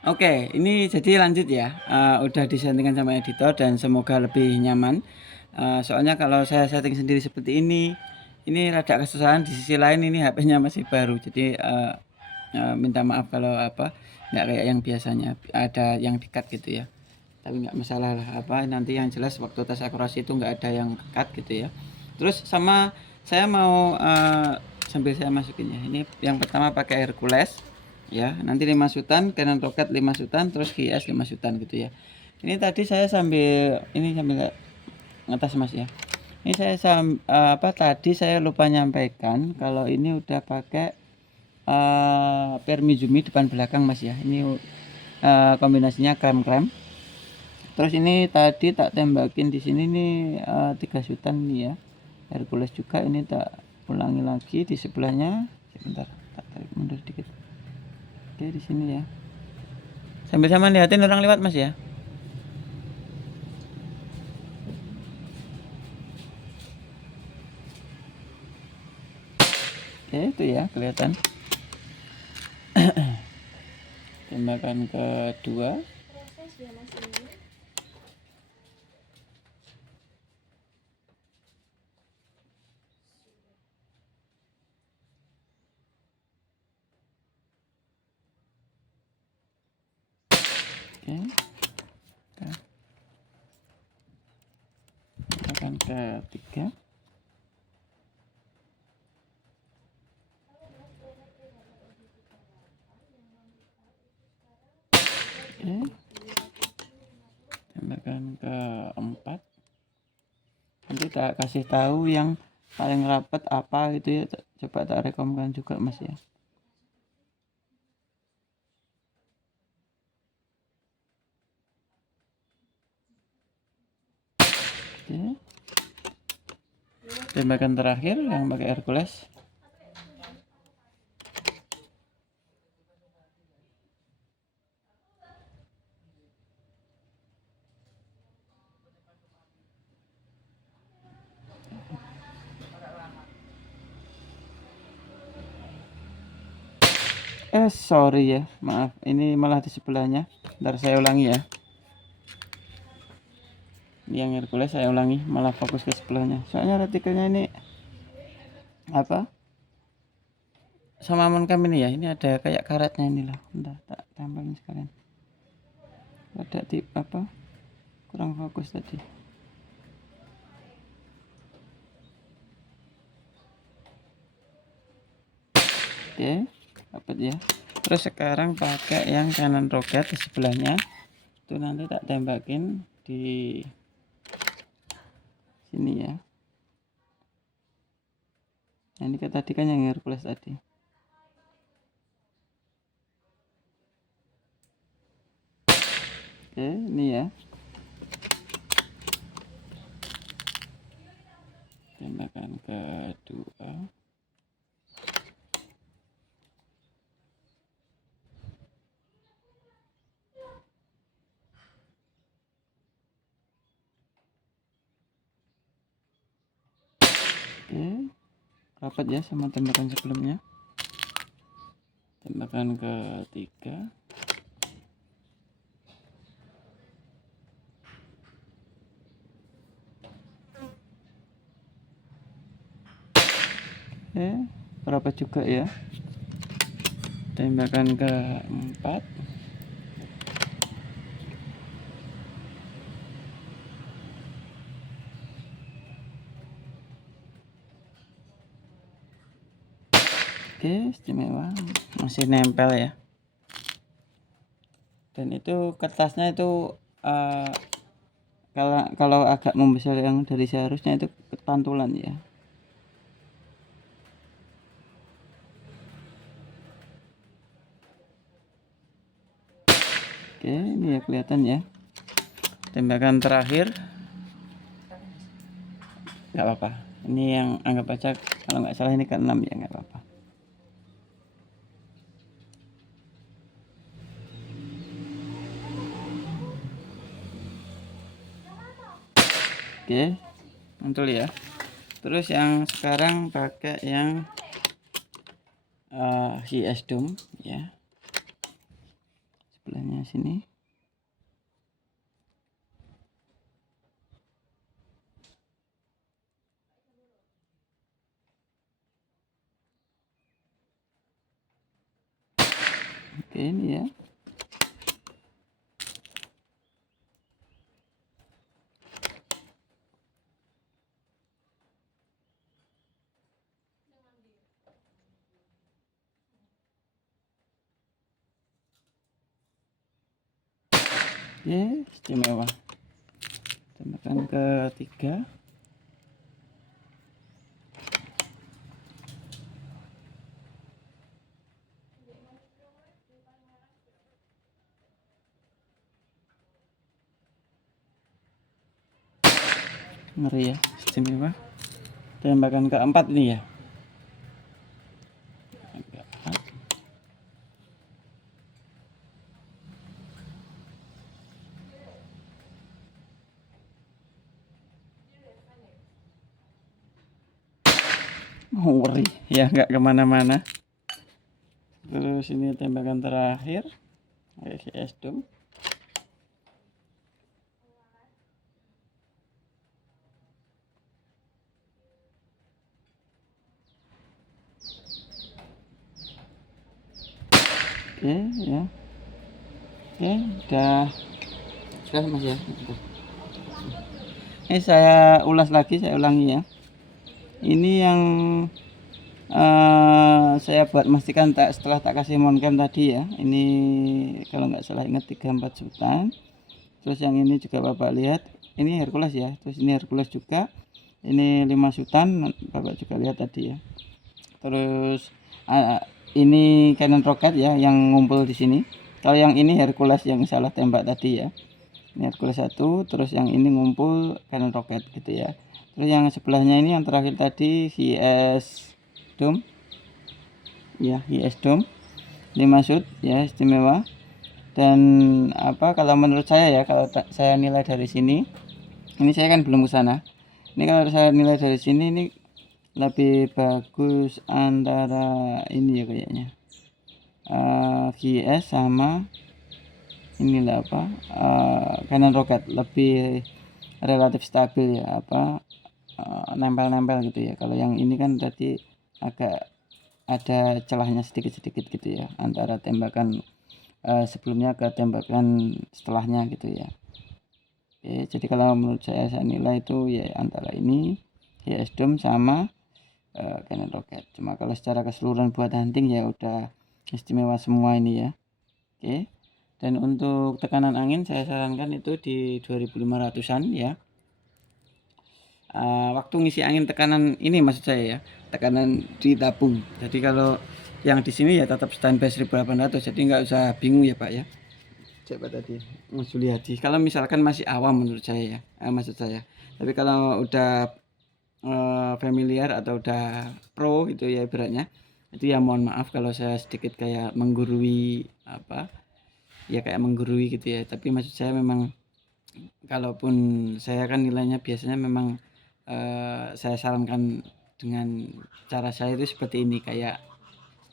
Oke, ini jadi lanjut ya. Udah disettingkan sama editor dan semoga lebih nyaman. Soalnya kalau saya setting sendiri seperti ini rada kesusahan. Di sisi lain ini HP-nya masih baru, jadi minta maaf kalau nggak kayak yang biasanya ada yang di-cut gitu ya. Tapi nggak masalah lah, nanti yang jelas waktu tes akurasi itu nggak ada yang cut gitu ya. Terus sama saya mau sambil saya masukin ya. Ini yang pertama pakai Hercules ya, nanti 5 sutan, Canon Rocket 5 sutan, terus GS 5 sutan gitu ya. Ini tadi saya sambil ngetes Mas ya. Ini saya tadi saya lupa nyampaikan kalau ini udah pakai Permizumi depan belakang Mas ya. Ini kombinasinya krem-krem. Terus ini tadi tak tembakin di sini nih 3 sutan nih ya. Hercules juga ini tak ulangi lagi di sebelahnya. Sebentar, tak tarik mundur dikit. Oke, di sini ya. Sambil sama lihatin orang lewat Mas ya. Oke, itu ya kelihatan. Tembakan kedua. Oke. Tembakan ketiga. Oke. Tembakan keempat. Nanti tak kasih tahu yang paling rapat apa gitu ya. Coba tak rekomkan juga Mas ya. Oke. Tembakan terakhir yang pakai Hercules. Sorry ya, maaf. Ini malah di sebelahnya. Ntar saya ulangi ya. Ini yang Hercules saya ulangi, malah fokus ke sebelahnya. Soalnya retikelnya ini sama moncam ini ya. Ini ada kayak karetnya ini loh. Bentar, tak tambahkan sekalian. Ada kurang fokus tadi. Oke, dapat ya. Terus sekarang pakai yang Canon Rocket di sebelahnya. Itu nanti tak tembakin di sini ya. Nah, ini tadi kan yang Hercules tadi. Oke, ini ya. Tembakan kedua. Oke, rapat ya sama tembakan sebelumnya. Tembakan ketiga. Oke, rapat juga ya. Tembakan keempat. Oke, istimewa, masih nempel ya. Dan itu kertasnya itu kalau agak membesar yang dari seharusnya itu pantulan ya. Oke, ini ya kelihatan ya. Tembakan terakhir. Nggak apa-apa. Ini yang anggap aja kalau nggak salah ini ke-6 ya, nggak apa-apa. Oke, mantul ya. Terus yang sekarang pakai yang GS Dome ya. Sebelahnya Nah, sini. Oke, ini ya. Oke, istimewa. Tembakan ketiga. Ngeri ya, istimewa. Tembakan keempat ini ya. Ngeri ya, nggak kemana-mana. Terus ini tembakan terakhir, es dom. Oke ya, oke sudah mas ya. Ini saya ulangi ya. Ini yang saya buat memastikan setelah tak kasih moncam tadi ya. Ini kalau nggak salah ingat 34 juta. Terus yang ini juga bapak lihat, ini Hercules ya. Terus ini Hercules juga, ini 5 sutan bapak juga lihat tadi ya. Terus ini Canon Rocket ya yang ngumpul di sini. Kalau yang ini Hercules yang salah tembak tadi ya. Ini Hercules 1, terus yang ini ngumpul Canon Rocket gitu ya. Terus yang sebelahnya ini yang terakhir tadi HS Dome. Ya, HS Dome 5 shoot ya, istimewa. Dan apa kalau menurut saya ya, kalau saya nilai dari sini, ini saya kan belum ke sana. Ini kalau saya nilai dari sini ini lebih bagus antara ini ya kayaknya. GS sama inilah apa? Canon Rocket lebih relatif stabil ya, apa nempel-nempel gitu ya. Kalau yang ini kan tadi agak ada celahnya sedikit-sedikit gitu ya antara tembakan sebelumnya ke tembakan setelahnya gitu ya. Oke, jadi kalau menurut saya nilai itu ya antara ini HS Dome sama Canon Rocket. Cuma kalau secara keseluruhan buat hunting ya udah istimewa semua ini ya. Oke. Dan untuk tekanan angin saya sarankan itu di 2500-an ya. Waktu ngisi angin tekanan ini maksud saya ya, tekanan di tabung. Jadi kalau yang di sini ya tetap standby 1800, jadi nggak usah bingung ya Pak ya. Siapa tadi? Mas Juliadi. Kalau misalkan masih awam menurut saya ya, maksud saya. Tapi kalau udah familiar atau udah pro gitu ya ibaratnya, itu ya mohon maaf kalau saya sedikit kayak menggurui apa, ya kayak menggurui gitu ya. Tapi maksud saya memang kalaupun saya kan nilainya biasanya memang saya sarankan dengan cara saya itu seperti ini, kayak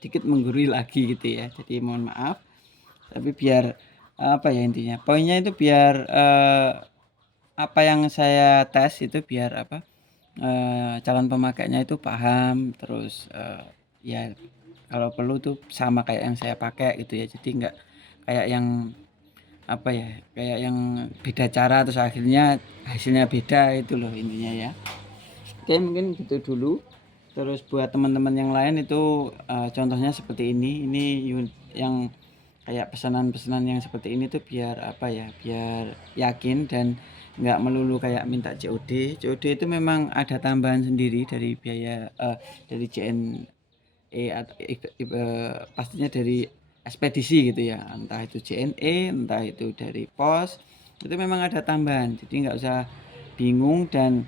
sedikit menggurui lagi gitu ya. Jadi mohon maaf. Tapi biar apa ya intinya, poinnya itu biar apa yang saya tes itu biar apa calon pemakainya itu paham, terus ya kalau perlu tuh sama kayak yang saya pakai gitu ya. Jadi nggak kayak yang apa ya, kayak yang beda cara terus akhirnya hasilnya beda, itu loh intinya ya. Oke, mungkin gitu dulu. Terus buat teman-teman yang lain itu contohnya seperti ini yang kayak pesanan-pesanan yang seperti ini tuh biar apa ya, biar yakin dan nggak melulu kayak minta COD. COD itu memang ada tambahan sendiri dari biaya dari JNE atau pastinya dari ekspedisi gitu ya, entah itu JNE entah itu dari pos, itu memang ada tambahan, jadi nggak usah bingung. Dan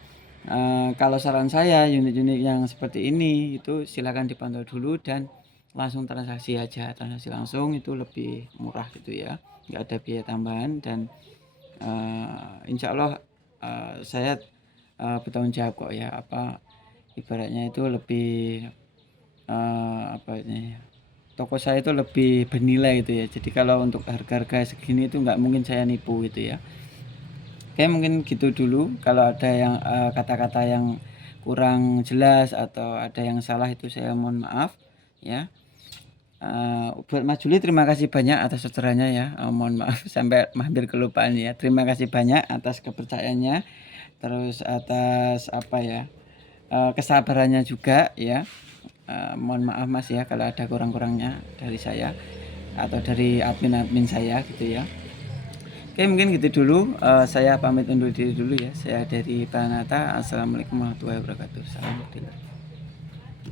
kalau saran saya unit-unit yang seperti ini itu silakan dipantau dulu dan langsung transaksi aja, transaksi langsung itu lebih murah gitu ya, nggak ada biaya tambahan. Dan insya Allah saya bertanggung jawab kok ya, apa ibaratnya itu lebih apa ini ya, toko saya itu lebih bernilai gitu ya. Jadi kalau untuk harga-harga segini itu nggak mungkin saya nipu gitu ya. Oke, mungkin gitu dulu. Kalau ada yang kata-kata yang kurang jelas atau ada yang salah itu saya mohon maaf ya. Buat Mas Juli terima kasih banyak atas saudaranya ya. Mohon maaf sampai hampir kelupaan ya. Terima kasih banyak atas kepercayaannya, terus atas apa ya, kesabarannya juga ya. Mohon maaf Mas ya kalau ada kurang-kurangnya dari saya atau dari admin-admin saya gitu ya. Oke, mungkin gitu dulu. Saya pamit undur diri dulu ya. Saya dari Pranata. Assalamualaikum warahmatullahi wabarakatuh. Salam.